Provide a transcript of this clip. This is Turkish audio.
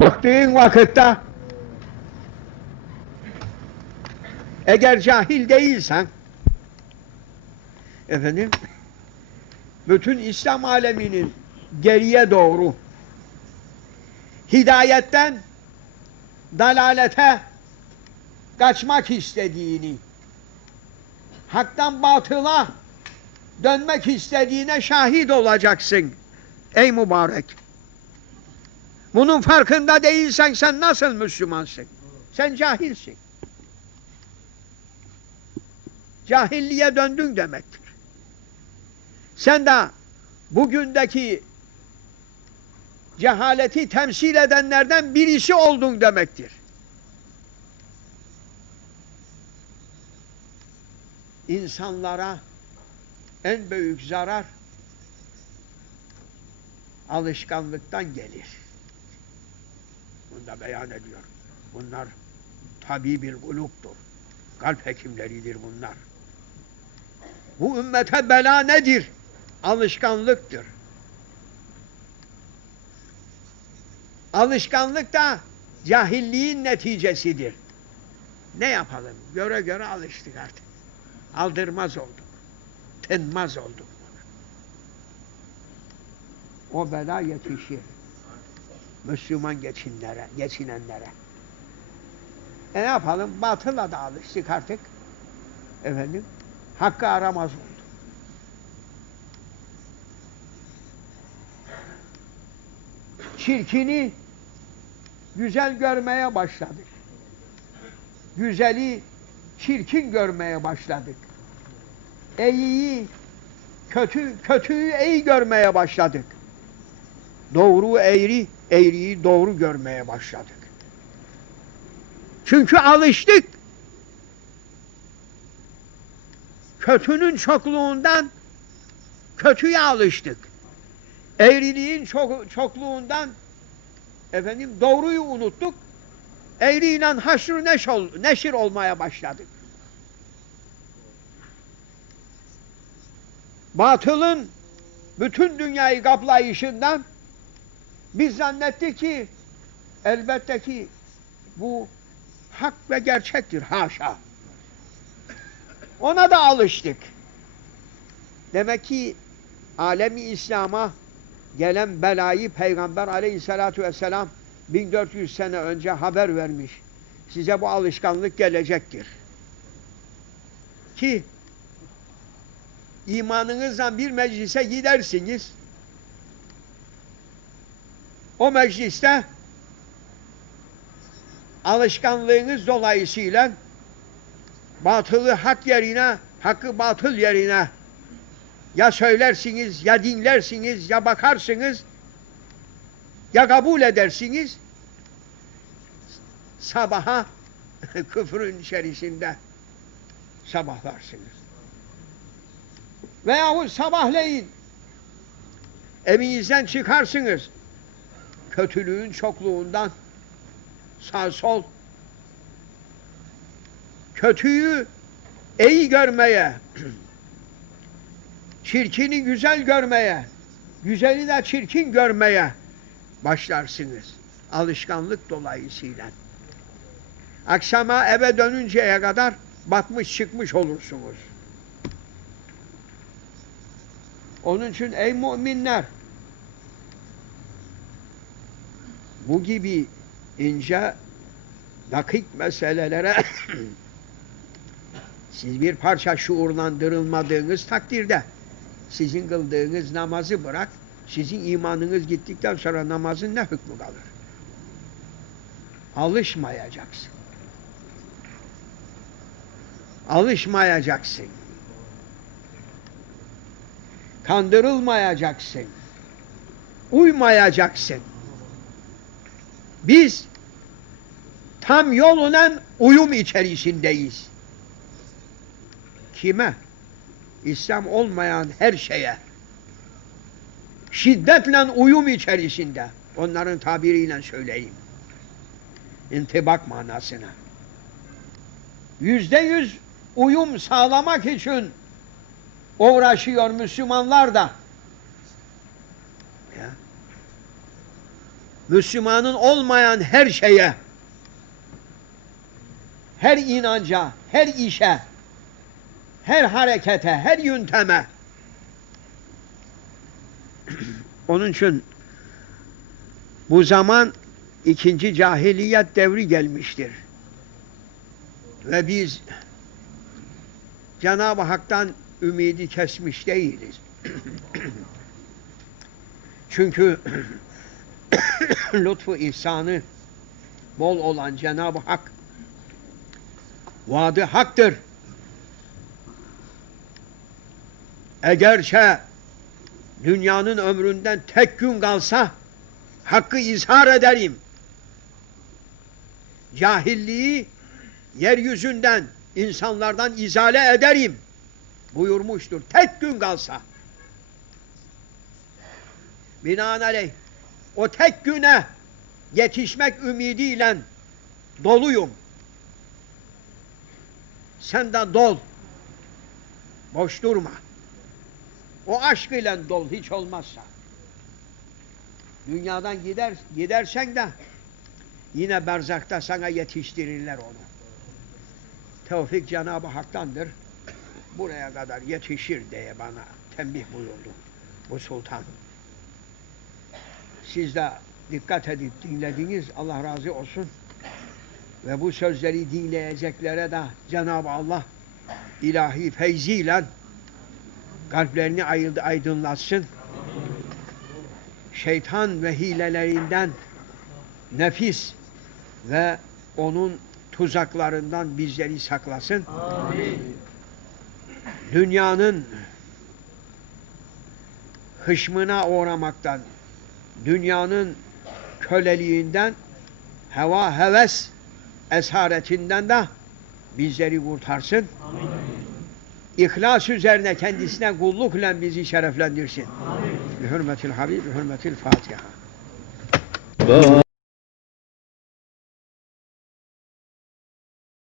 Baktığın vakitte eğer cahil değilsen efendim bütün İslam aleminin geriye doğru hidayetten dalalete kaçmak istediğini haktan batıla dönmek istediğine şahit olacaksın ey mübarek. Bunun farkında değilsen sen nasıl Müslümansın? Sen cahilsin. Cahilliğe döndün demektir. Sen de bugündeki cehaleti temsil edenlerden birisi oldun demektir. İnsanlara en büyük zarar alışkanlıktan gelir. Bunu da beyan ediyor. Bunlar tabi bir kuluptur. Kalp hekimleridir bunlar. Bu ümmete bela nedir? Alışkanlıktır. Alışkanlık da cahilliğin neticesidir. Ne yapalım? Göre göre alıştık artık. Aldırmaz olduk. Tınmaz olduk. O bela yetişir. Müslüman geçinlere, geçinenlere. E ne yapalım? Batıla da alıştık artık. Efendim? Hakkı aramaz oldu. Çirkini güzel görmeye başladık. Güzeli çirkin görmeye başladık. İyiyi kötü, kötüyü iyi görmeye başladık. Doğru eğri, eğriyi doğru görmeye başladık. Çünkü alıştık. Kötünün çokluğundan kötüye alıştık. Eğriliğin çok, çokluğundan efendim doğruyu unuttuk. Eğriyle haşr neş neşir olmaya başladık. Batılın bütün dünyayı kaplayışından biz zannettik ki elbette ki bu hak ve gerçektir haşa. Ona da alıştık. Demek ki alemi İslam'a gelen belayı Peygamber aleyhissalatu vesselam 1400 sene önce haber vermiş. Size bu alışkanlık gelecektir. Ki imanınızla bir meclise gidersiniz. O mecliste alışkanlığınız dolayısıyla batılı hak yerine, hakkı batıl yerine ya söylersiniz, ya dinlersiniz, ya bakarsınız, ya kabul edersiniz. Sabaha küfrün içerisinde sabahlarsınız. Veyahut sabahleyin evinizden çıkarsınız. Kötülüğün çokluğundan sağ sol kötüyü iyi görmeye çirkini güzel görmeye güzeli de çirkin görmeye başlarsınız. Alışkanlık dolayısıyla. Akşama eve dönünceye kadar batmış çıkmış olursunuz. Onun için ey müminler bu gibi ince dakik meselelere siz bir parça şuurlandırılmadığınız takdirde sizin kıldığınız namazı bırak sizin imanınız gittikten sonra namazın ne hükmü kalır? Alışmayacaksın. Alışmayacaksın. Kandırılmayacaksın. Uymayacaksın. Biz tam yoluna uyum içerisindeyiz. Kime? İslam olmayan her şeye. Şiddetle uyum içerisinde. Onların tabiriyle söyleyeyim. İntibak manasına. Yüzde yüz uyum sağlamak için uğraşıyor Müslümanlar da. Ya. Müslümanın olmayan her şeye, her inanca, her işe, her harekete, her yönteme. Onun için bu zaman ikinci cahiliyet devri gelmiştir. Ve biz Cenab-ı Hak'tan ümidi kesmiş değiliz. Çünkü lütfu ihsanı bol olan Cenab-ı Hak vaadi haktır. Egerçe dünyanın ömründen tek gün kalsa hakkı izhar ederim. Cahilliği yeryüzünden, insanlardan izale ederim buyurmuştur. Tek gün kalsa. Binaenaleyh o tek güne yetişmek ümidiyle doluyum. Sen de dol. Boş durma. O aşk ile dol hiç olmazsa. Dünyadan gider gidersen de yine berzakta sana yetiştirirler onu. Tevfik Cenab-ı Hak'tandır. Buraya kadar yetişir diye bana tembih buyurdu bu sultan. Siz de dikkat edip dinlediniz. Allah razı olsun. Ve bu sözleri dinleyeceklere de Cenab-ı Allah ilahi feyziyle kalplerini aydınlatsın. Şeytan ve hilelerinden nefis ve onun tuzaklarından bizleri saklasın. Dünyanın hışmına uğramaktan, dünyanın köleliğinden, heva heves esaretinden de bizleri kurtarsın. İhlas üzerine kendisine kullukla bizi şereflendirsin. Bi hürmetil Habib, bi hürmetil Fatiha.